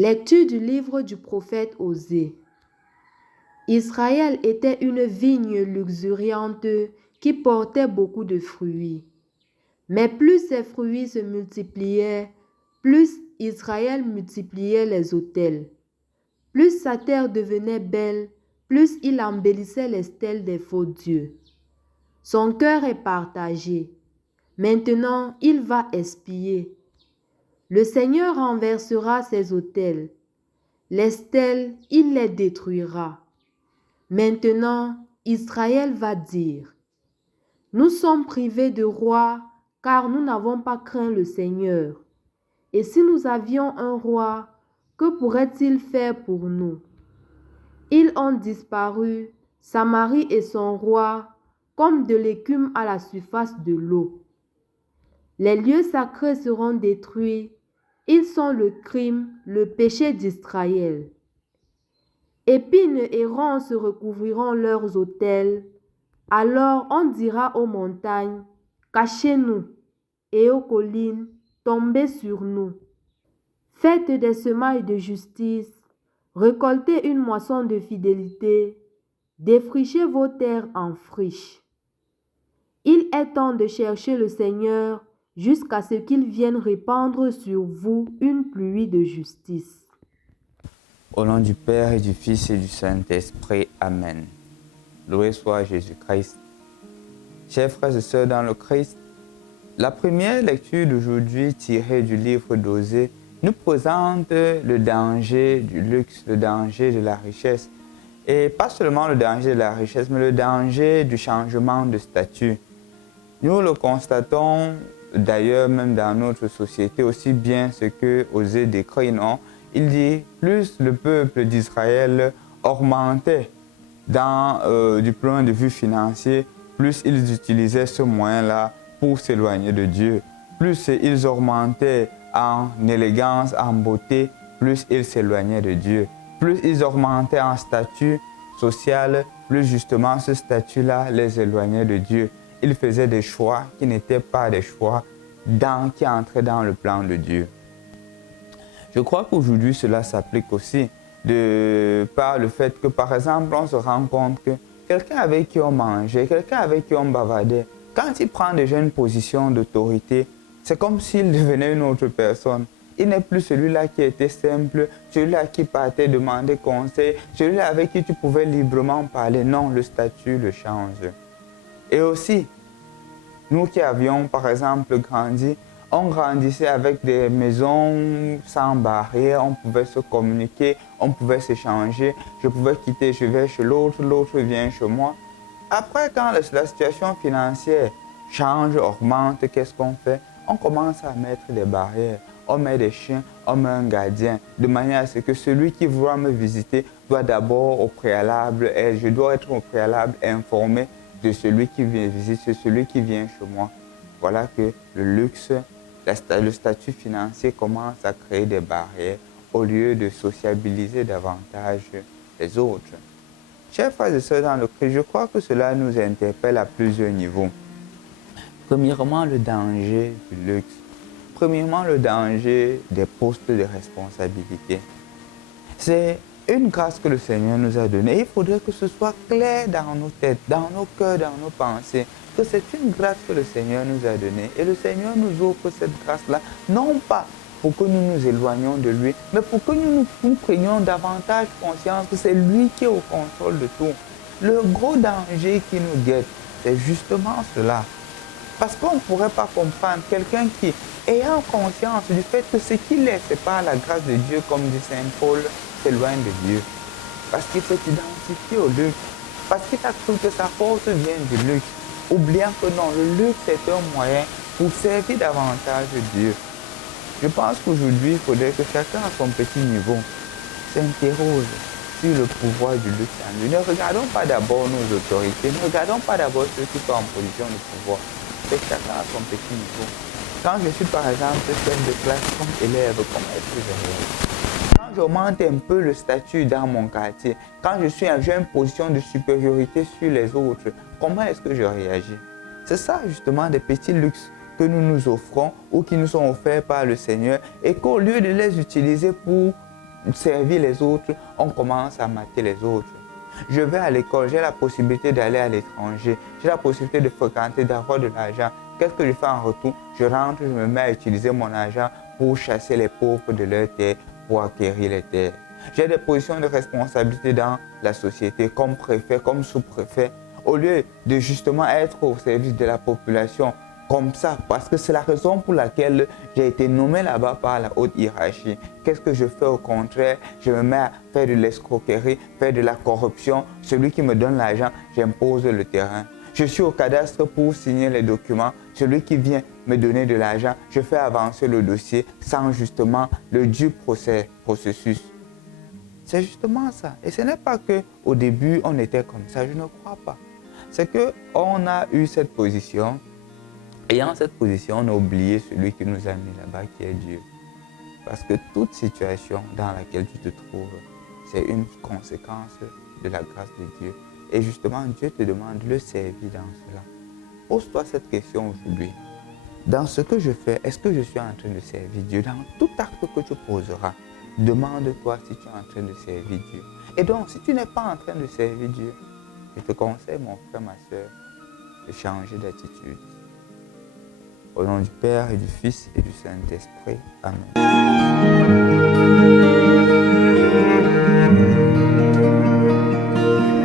Lecture du livre du prophète Osée. Israël était une vigne luxuriante qui portait beaucoup de fruits. Mais plus ses fruits se multipliaient, plus Israël multipliait les autels. Plus sa terre devenait belle, plus il embellissait les stèles des faux dieux. Son cœur est partagé. Maintenant, il va expier. Le Seigneur renversera ses autels. Les stèles, il les détruira. Maintenant, Israël va dire: nous sommes privés de roi, car nous n'avons pas craint le Seigneur. Et si nous avions un roi, que pourrait-il faire pour nous? Ils ont disparu, Samarie et son roi, comme de l'écume à la surface de l'eau. Les lieux sacrés seront détruits. Ils sont le crime, le péché d'Israël. Épines et ronces recouvriront leurs autels. Alors on dira aux montagnes: cachez-nous, et aux collines: tombez sur nous. Faites des semailles de justice, récoltez une moisson de fidélité, défrichez vos terres en friche. Il est temps de chercher le Seigneur jusqu'à ce qu'il vienne répandre sur vous une pluie de justice. Au nom du Père et du Fils et du Saint-Esprit. Amen. Loué soit Jésus-Christ. Chers frères et sœurs dans le Christ, la première lecture d'aujourd'hui tirée du livre d'Osée nous présente le danger du luxe, le danger de la richesse. Et pas seulement le danger de la richesse, mais le danger du changement de statut. Nous le constatons d'ailleurs même dans notre société, aussi bien ce que Osée décrit, non? Il dit, plus le peuple d'Israël augmentait du point de vue financier, plus ils utilisaient ce moyen-là pour s'éloigner de Dieu. Plus ils augmentaient en élégance, en beauté, plus ils s'éloignaient de Dieu. Plus ils augmentaient en statut social, plus justement ce statut-là les éloignait de Dieu. Ils faisaient des choix qui n'étaient pas des choix qui entraient dans le plan de Dieu. Je crois qu'aujourd'hui, cela s'applique aussi par le fait que, par exemple, on se rend compte que quelqu'un avec qui on mangeait, quelqu'un avec qui on bavardait, quand il prend déjà une position d'autorité, c'est comme s'il devenait une autre personne. Il n'est plus celui-là qui était simple, celui-là qui partait demander conseil, celui-là avec qui tu pouvais librement parler. Non, le statut le change. Et aussi, nous qui avions, par exemple, grandi, on grandissait avec des maisons sans barrière, on pouvait se communiquer, on pouvait s'échanger. Je pouvais quitter, je vais chez l'autre, l'autre vient chez moi. Après, quand la situation financière change, augmente, qu'est-ce qu'on fait? On commence à mettre des barrières. On met des chiens, on met un gardien, de manière à ce que celui qui voudra me visiter doit d'abord au préalable, et je dois être au préalable informé de celui qui vient visiter, celui qui vient chez moi. Voilà que le luxe, le statut financier commence à créer des barrières au lieu de sociabiliser davantage les autres. Chers frères et sœurs dans le Christ, je crois que cela nous interpelle à plusieurs niveaux. Premièrement, le danger du luxe. Premièrement, le danger des postes de responsabilité. C'est une grâce que le Seigneur nous a donnée. Il faudrait que ce soit clair dans nos têtes, dans nos cœurs, dans nos pensées, que c'est une grâce que le Seigneur nous a donnée. Et le Seigneur nous offre cette grâce-là, non pas pour que nous nous éloignions de lui, mais pour que nous prenions davantage conscience que c'est lui qui est au contrôle de tout. Le gros danger qui nous guette, c'est justement cela. Parce qu'on ne pourrait pas comprendre quelqu'un qui, ayant conscience du fait que ce qu'il est, ce n'est pas la grâce de Dieu, comme dit Saint Paul, s'éloigne de Dieu. Parce qu'il s'est identifié au luxe. Parce qu'il a cru que sa force vient du luxe. Oubliant que non, le luxe est un moyen pour servir davantage Dieu. Je pense qu'aujourd'hui, il faudrait que chacun à son petit niveau s'interroge sur le pouvoir du luxe en lui. Ne regardons pas d'abord nos autorités, ne regardons pas d'abord ceux qui sont en position de pouvoir. C'est chacun à son petit niveau. Quand je suis par exemple chef de classe comme élève, comment est-ce que je réagis? Quand j'augmente un peu le statut dans mon quartier, quand j'ai une position de supériorité sur les autres, comment est-ce que je réagis? C'est ça justement des petits luxes que nous nous offrons ou qui nous sont offerts par le Seigneur et qu'au lieu de les utiliser pour servir les autres, on commence à mater les autres. Je vais à l'école, j'ai la possibilité d'aller à l'étranger, j'ai la possibilité de fréquenter, d'avoir de l'argent. Qu'est-ce que je fais en retour? Je rentre, je me mets à utiliser mon argent pour chasser les pauvres de leur terre, pour acquérir les terres. J'ai des positions de responsabilité dans la société, comme préfet, comme sous-préfet, au lieu de justement être au service de la population comme ça, parce que c'est la raison pour laquelle j'ai été nommé là-bas par la haute hiérarchie. Qu'est-ce que je fais au contraire? Je me mets à faire de l'escroquerie, faire de la corruption. Celui qui me donne l'argent, j'impose le terrain. Je suis au cadastre pour signer les documents. Celui qui vient me donner de l'argent, je fais avancer le dossier sans justement le dû processus. C'est justement ça. Et ce n'est pas qu'au début, on était comme ça, je ne crois pas. C'est qu'on a eu cette position. Et en cette position, on a oublié celui qui nous a mis là-bas, qui est Dieu. Parce que toute situation dans laquelle tu te trouves, c'est une conséquence de la grâce de Dieu. Et justement, Dieu te demande de le servir dans cela. Pose-toi cette question aujourd'hui. Dans ce que je fais, est-ce que je suis en train de servir Dieu? Dans tout acte que tu poseras, demande-toi si tu es en train de servir Dieu. Et donc, si tu n'es pas en train de servir Dieu, je te conseille, mon frère, ma soeur, de changer d'attitude. Au nom du Père et du Fils et du Saint-Esprit. Amen.